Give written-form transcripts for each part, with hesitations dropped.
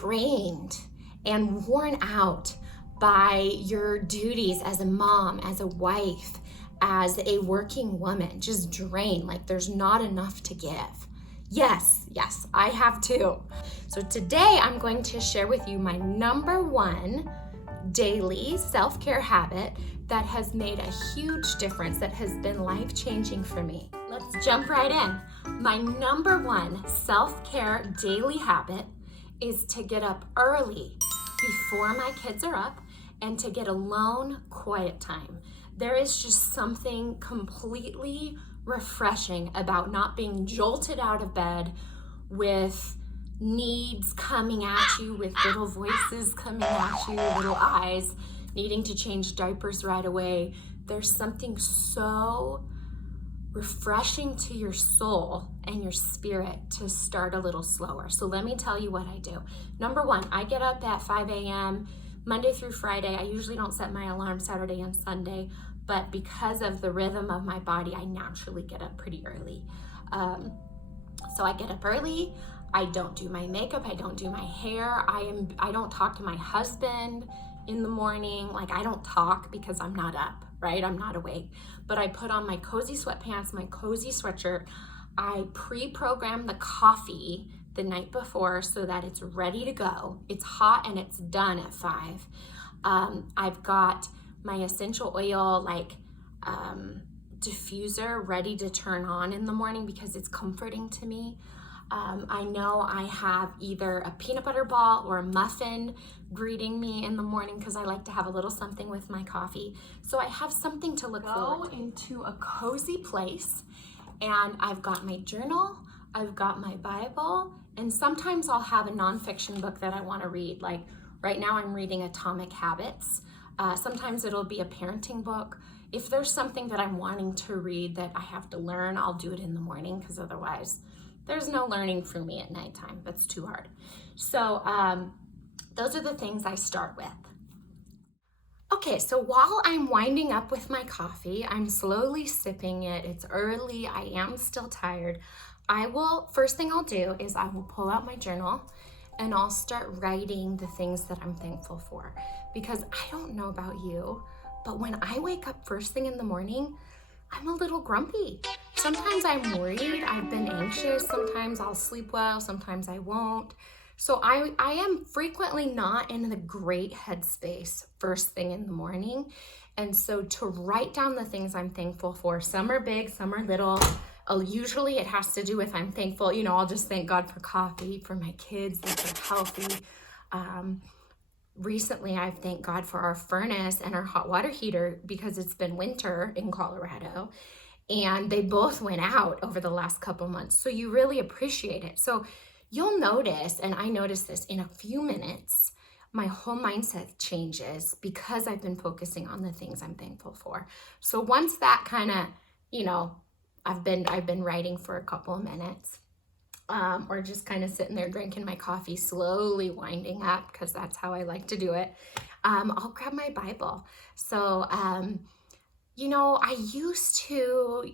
drained and worn out by your duties as a mom, as a wife, as a working woman, just drained, like there's not enough to give. Yes, I have too. So today I'm going to share with you my number one daily self-care habit that has made a huge difference, that has been life-changing for me. Let's jump right in. My number one self-care daily habit is to get up early before my kids are up and to get alone quiet time. There is just something completely refreshing about not being jolted out of bed with needs coming at you, with little voices coming at you, little eyes needing to change diapers right away. There's something so refreshing to your soul and your spirit to start a little slower. So let me tell you what I do. Number one, I get up at 5 a.m. Monday through Friday. I usually don't set my alarm Saturday and Sunday, but because of the rhythm of my body, I naturally get up pretty early. So I get up early. I don't do my makeup. I don't do my hair. I don't talk to my husband in the morning. Like, I don't talk because I'm not up, right? I'm not awake. But I put on my cozy sweatpants, my cozy sweatshirt. I pre-program the coffee the night before so that it's ready to go. It's hot and it's done at 5. I've got my essential oil diffuser ready to turn on in the morning because it's comforting to me. I know I have either a peanut butter ball or a muffin greeting me in the morning because I like to have a little something with my coffee. So I have something to look forward to. Go into a cozy place, and I've got my journal, I've got my Bible, and sometimes I'll have a nonfiction book that I want to read. Like right now I'm reading Atomic Habits. Sometimes it'll be a parenting book. If there's something that I'm wanting to read that I have to learn, I'll do it in the morning because otherwise there's no learning for me at nighttime. That's too hard. So those are the things I start with. Okay, so while I'm winding up with my coffee, I'm slowly sipping it. It's early, I am still tired. First thing I'll do is I will pull out my journal and I'll start writing the things that I'm thankful for. Because I don't know about you, but when I wake up first thing in the morning, I'm a little grumpy. Sometimes I'm worried, I've been anxious, sometimes I'll sleep well, sometimes I won't. So I am frequently not in the great headspace first thing in the morning. And so to write down the things I'm thankful for, some are big, some are little. Usually it has to do with I'm thankful, I'll just thank God for coffee, for my kids, that they're healthy. Recently, I've thanked God for our furnace and our hot water heater because it's been winter in Colorado and they both went out over the last couple months. So you really appreciate it. So you'll notice, and I noticed this in a few minutes, my whole mindset changes because I've been focusing on the things I'm thankful for. So once that kind of, I've been writing for a couple of minutes. Or just kind of sitting there drinking my coffee, slowly winding up, because that's how I like to do it. I'll grab my Bible. So, I used to,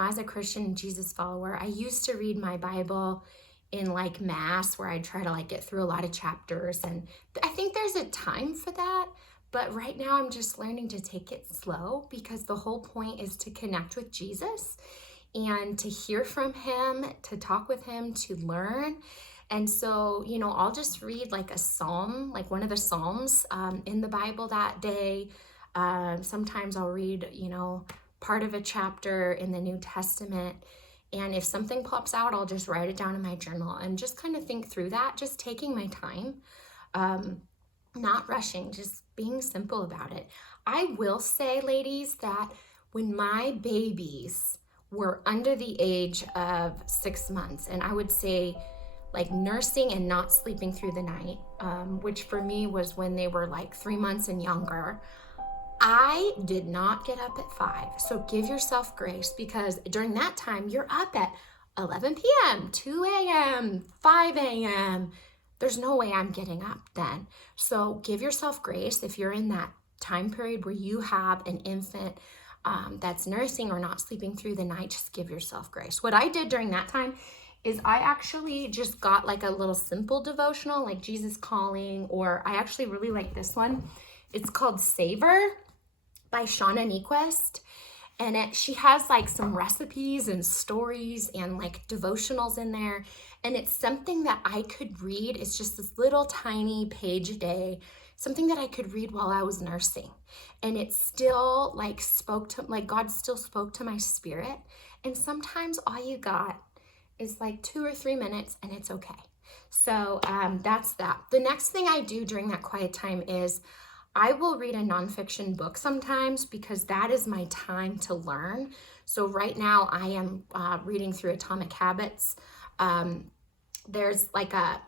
as a Christian Jesus follower, I used to read my Bible in like mass where I try to like get through a lot of chapters. And I think there's a time for that. But right now I'm just learning to take it slow because the whole point is to connect with Jesus and to hear from him, to talk with him, to learn. And so, I'll just read like a psalm, like one of the psalms in the Bible that day. Sometimes I'll read, part of a chapter in the New Testament. And if something pops out, I'll just write it down in my journal and just kind of think through that, just taking my time, not rushing, just being simple about it. I will say, ladies, that when my babies were under the age of 6 months, and I would say like nursing and not sleeping through the night, which for me was when they were like 3 months and younger, I did not get up at 5. So give yourself grace because during that time you're up at 11 p.m., 2 a.m., 5 a.m. There's no way I'm getting up then. So give yourself grace if you're in that time period where you have an infant that's nursing or not sleeping through the night. Just give yourself grace. What I did during that time is I actually just got like a little simple devotional, like Jesus Calling, or I actually really like this one. It's called Savor by Shauna Niequist. And she has like some recipes and stories and like devotionals in there. And it's something that I could read. It's just this little tiny page a day, something that I could read while I was nursing. And it still like God still spoke to my spirit. And sometimes all you got is like 2 or 3 minutes and it's okay. So that's that. The next thing I do during that quiet time is I will read a nonfiction book sometimes because that is my time to learn. So right now I am reading through Atomic Habits. There's like a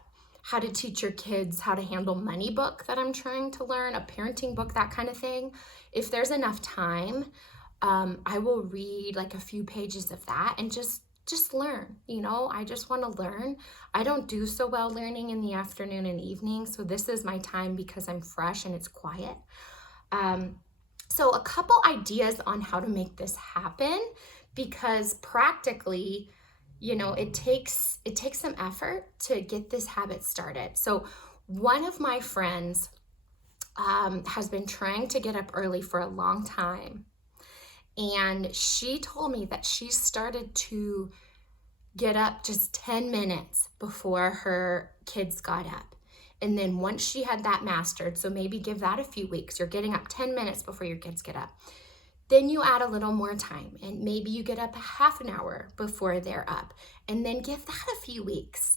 how to teach your kids how to handle money book that I'm trying to learn, a parenting book, that kind of thing. If there's enough time, I will read like a few pages of that and just learn. I just want to learn. I don't do so well learning in the afternoon and evening, so this is my time because I'm fresh and it's quiet. So a couple ideas on how to make this happen, because practically, it takes some effort to get this habit started. So one of my friends has been trying to get up early for a long time. And she told me that she started to get up just 10 minutes before her kids got up. And then once she had that mastered, so maybe give that a few weeks, you're getting up 10 minutes before your kids get up. Then you add a little more time and maybe you get up a half an hour before they're up, and then give that a few weeks.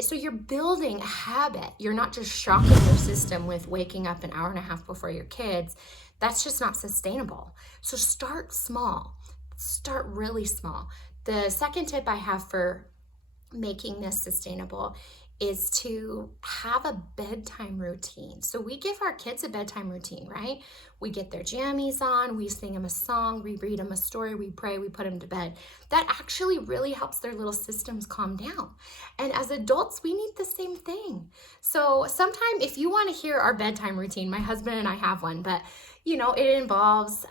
So you're building a habit. You're not just shocking your system with waking up an hour and a half before your kids. That's just not sustainable. So start small. Start really small. The second tip I have for making this sustainable is to have a bedtime routine. So we give our kids a bedtime routine, right? We get their jammies on, we sing them a song, we read them a story, we pray, we put them to bed. That actually really helps their little systems calm down. And as adults, we need the same thing. So sometime if you want to hear our bedtime routine, my husband and I have one, but it involves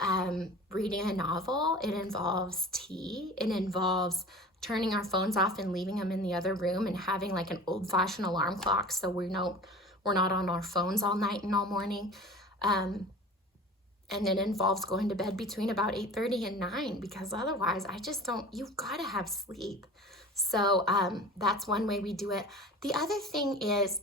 reading a novel, it involves tea, it involves turning our phones off and leaving them in the other room and having like an old-fashioned alarm clock so we're not on our phones all night and all morning. And it involves going to bed between about 8:30 and 9, because otherwise you've got to have sleep. So that's one way we do it. The other thing is,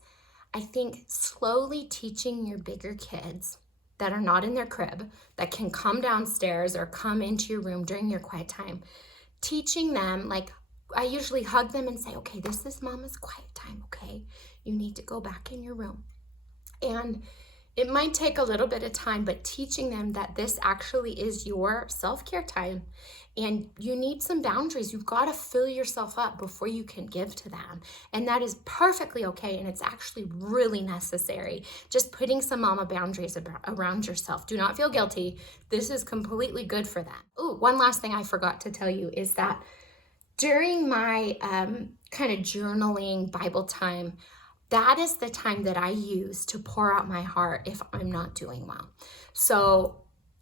I think slowly teaching your bigger kids that are not in their crib, that can come downstairs or come into your room during your quiet time, teaching them, like I usually hug them and say, okay, this is mama's quiet time, okay? You need to go back in your room. And it might take a little bit of time, but teaching them that this actually is your self-care time and you need some boundaries. You've got to fill yourself up before you can give to them. And that is perfectly okay. And it's actually really necessary. Just putting some mama boundaries around yourself. Do not feel guilty. This is completely good for them. Oh, one last thing I forgot to tell you is that during my kind of journaling Bible time, that is the time that I use to pour out my heart if I'm not doing well. So,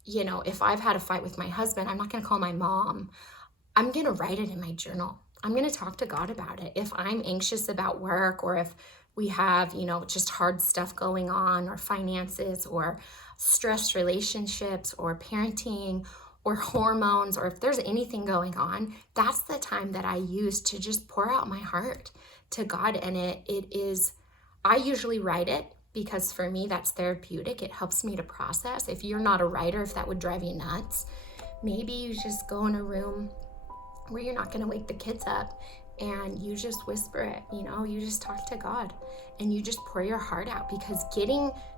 if I've had a fight with my husband, I'm not going to call my mom. I'm going to write it in my journal. I'm going to talk to God about it. If I'm anxious about work, or if we have, just hard stuff going on, or finances, or stressed relationships, or parenting, or hormones, or if there's anything going on, that's the time that I use to just pour out my heart to God. And I usually write it because for me, that's therapeutic. It helps me to process. If you're not a writer, if that would drive you nuts, maybe you just go in a room where you're not going to wake the kids up and you just whisper it, you just talk to God and you just pour your heart out, because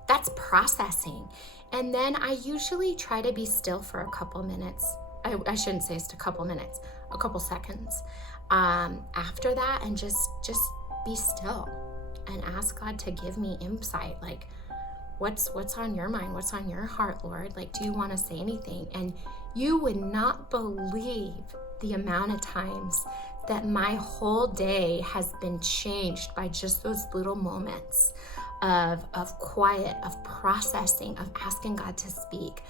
that's processing. And then I usually try to be still for a couple minutes. I shouldn't say it's a couple minutes, a couple seconds after that, and just be still and ask God to give me insight. Like, what's on your mind? What's on your heart, Lord? Like, do you want to say anything? And you would not believe the amount of times that my whole day has been changed by just those little moments of quiet, of processing, of asking God to speak.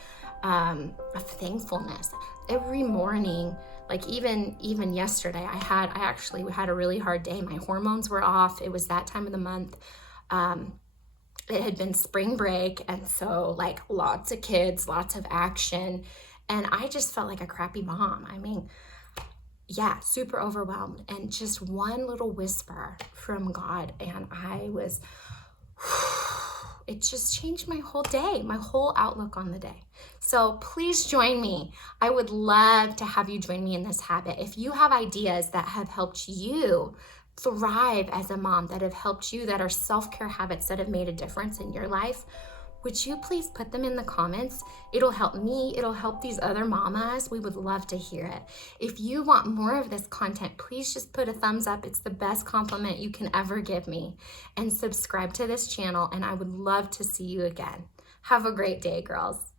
of thankfulness. Every morning, like even yesterday, I actually had a really hard day. My hormones were off. It was that time of the month. It had been spring break, and so like lots of kids, lots of action, and I just felt like a crappy mom. I mean, yeah, super overwhelmed, and just one little whisper from God, and I was, it just changed my whole day, my whole outlook on the day. So please join me. I would love to have you join me in this habit. If you have ideas that have helped you thrive as a mom, that have helped you, that are self-care habits that have made a difference in your life, would you please put them in the comments? It'll help me. It'll help these other mamas. We would love to hear it. If you want more of this content, please just put a thumbs up. It's the best compliment you can ever give me. And subscribe to this channel, and I would love to see you again. Have a great day, girls.